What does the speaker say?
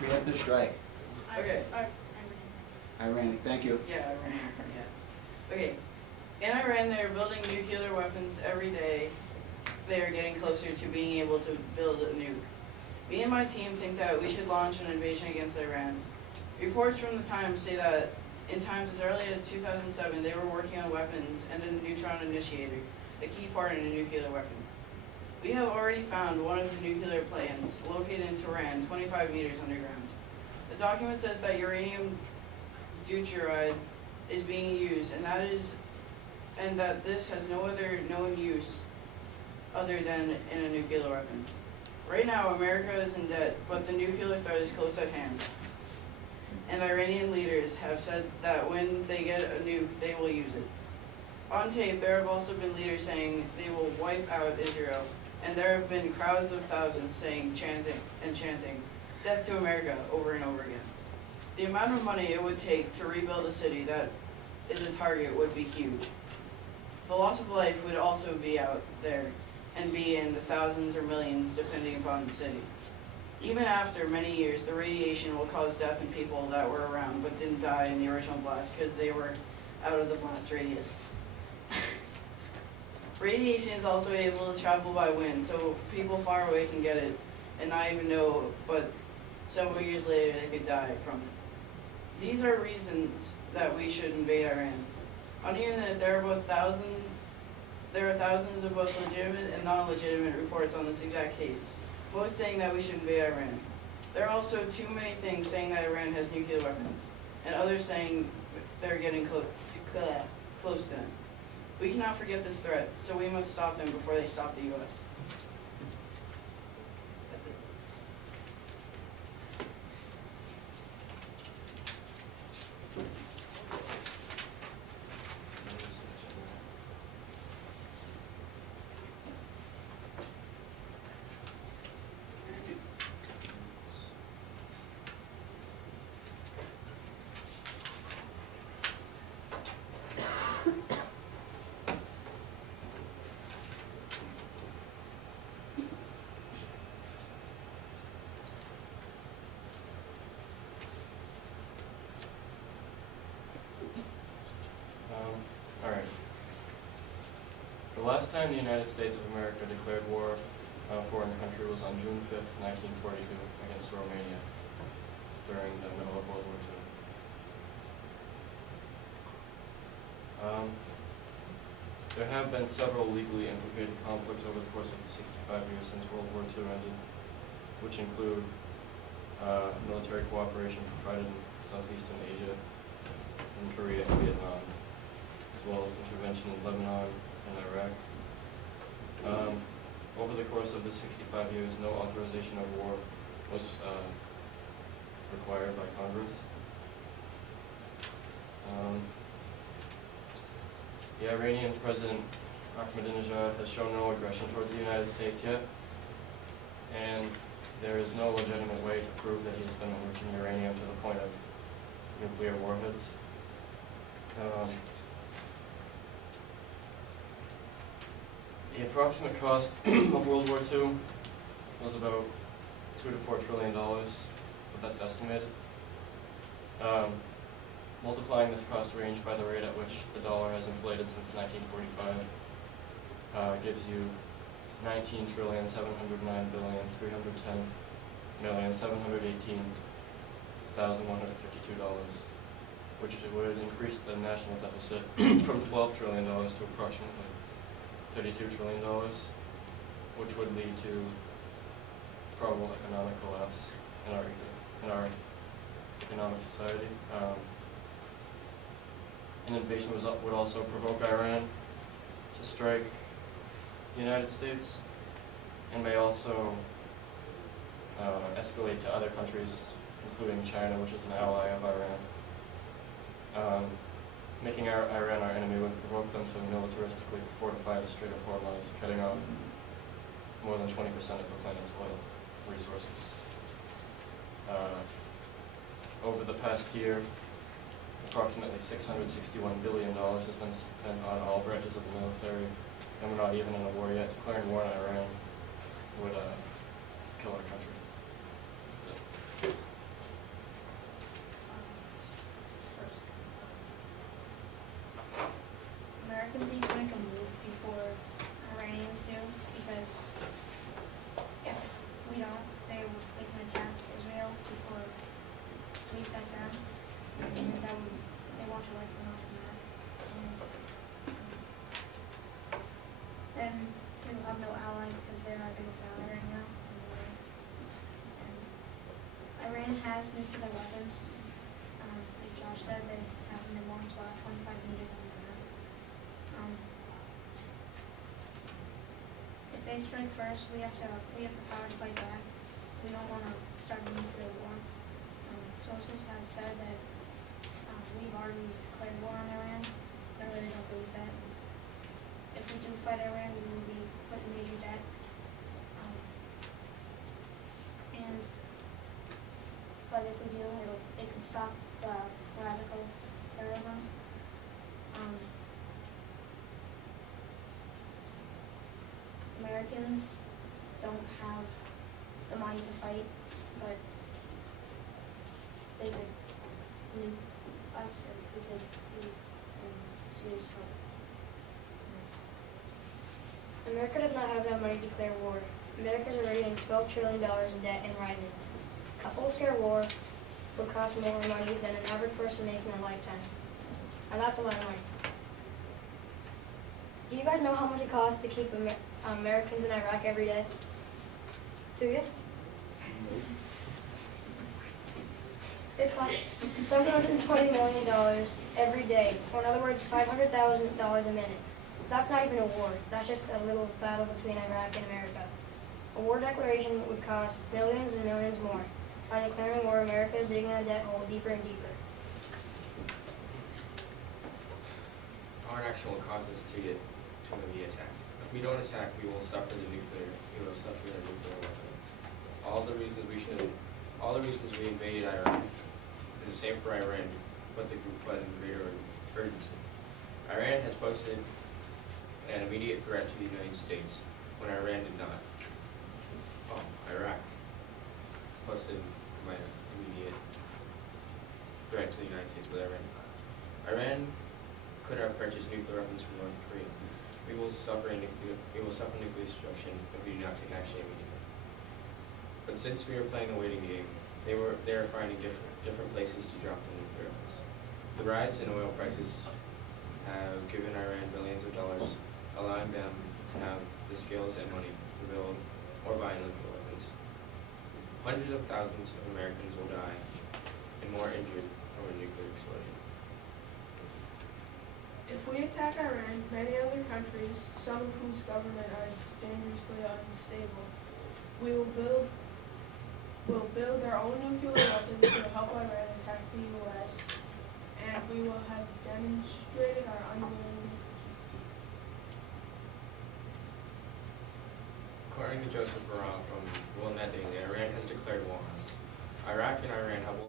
Preemptive strike. Okay. Iran, thank you. Yeah, Iran, yeah. Okay. In Iran, they are building nuclear weapons every day. They are getting closer to being able to build a nuke. Me and my team think that we should launch an invasion against Iran. Reports from the Times say that in times as early as 2007, they were working on weapons and a neutron initiator, a key part in a nuclear weapon. We have already found one of the nuclear plants located in Tehran, 25 meters underground. The document says that uranium deuteride is being used, and that this has no other known use other than in a nuclear weapon. Right now, America is in debt, but the nuclear threat is close at hand. And Iranian leaders have said that when they get a nuke, they will use it. On tape, there have also been leaders saying they will wipe out Israel, and there have been crowds of thousands chanting, "Death to America," over and over again. The amount of money it would take to rebuild a city that is a target would be huge. The loss of life would also be out there and be in the thousands or millions depending upon the city. Even after many years, the radiation will cause death in people that were around but didn't die in the original blast because they were out of the blast radius. Radiation is also able to travel by wind, so people far away can get it and not even know, but several years later they could die from it. These are reasons that we should invade Iran. On the internet, there are thousands of both legitimate and non-legitimate reports on this exact case, most saying that we should invade Iran. There are also too many things saying that Iran has nuclear weapons, and others saying they're getting close to them. We cannot forget this threat, so we must stop them before they stop the U.S. That's it. Alright. The last time the United States of America declared war on a foreign country was on June 5th, 1942, against Romania, during the middle of World War II. There have been several legally implicated conflicts over the course of the 65 years since World War II ended, which include military cooperation provided in Southeastern Asia, in Korea and Vietnam, as well as intervention in Lebanon and Iraq. Over the course of the 65 years, no authorization of war was required by Congress. The Iranian President Ahmadinejad has shown no aggression towards the United States yet, and there is no legitimate way to prove that he has been enriching uranium to the point of nuclear warheads. The approximate cost of World War II was about $2 to $4 trillion, but that's estimated. Multiplying this cost range by the rate at which the dollar has inflated since 1945 gives you $19,709,310,718,152, which would increase the national deficit from $12 trillion to approximately $32 trillion, which would lead to probable economic collapse in our economic society. An invasion would also provoke Iran to strike the United States, and may also escalate to other countries, including China, which is an ally of Iran. Making Iran our enemy would provoke them to militaristically fortify the Strait of Hormuz, cutting off more than 20% of the planet's oil resources. Over the past year, approximately $661 billion has been spent on all branches of the military, and we're not even in a war yet. Declaring war on Iran would kill our country. That's it. Iran has nuclear weapons. Like Josh said, they have them in one spot, 25 meters underground. If they strike first, we have the power to fight back. We don't want to start a nuclear war. Sources have said that we've already declared war on Iran. I really don't believe that. If we do fight Iran, we will be put in major debt. But if we do, it could stop radical terrorism. Americans don't have the money to fight, but they could nuke us and we could be in serious trouble. America does not have enough money to declare war. America is already in $12 trillion in debt and rising. A full-scale war would cost more money than an average person makes in a lifetime. And that's a lot of money. Do you guys know how much it costs to keep Americans in Iraq every day? Do you? It costs $720 million every day, or in other words, $500,000 a minute. That's not even a war. That's just a little battle between Iraq and America. A war declaration would cost millions and millions more. By declaring war, America is digging a debt hole deeper and deeper. Our action will cause us to be attacked. If we don't attack, we will suffer the nuclear weapon. All the reasons we invaded Iraq is the same for Iran, but in greater urgency. Iran has posted an immediate threat to the United States when Iran did not. Iraq posted an immediate threat to the United States, but Iran did not. Iran could have purchased nuclear weapons from North Korea. We will suffer nuclear destruction if we do not take action immediately. But since we are playing a waiting game, they are finding different places to drop the nuclear weapons. The rise in oil prices have given Iran billions of dollars, allowing them to have the skills and money to build or buy nuclear weapons. Hundreds of thousands of Americans will die and more injured from a nuclear explosion. If we attack Iran, many other countries, some of whose government are dangerously unstable, will build their own nuclear weapons to help Iran attack the U.S., and we will have demonstrated our unwillingness to keep peace. According to Joseph Barra from Will Netting, Iran has declared war on us. Iraq and Iran have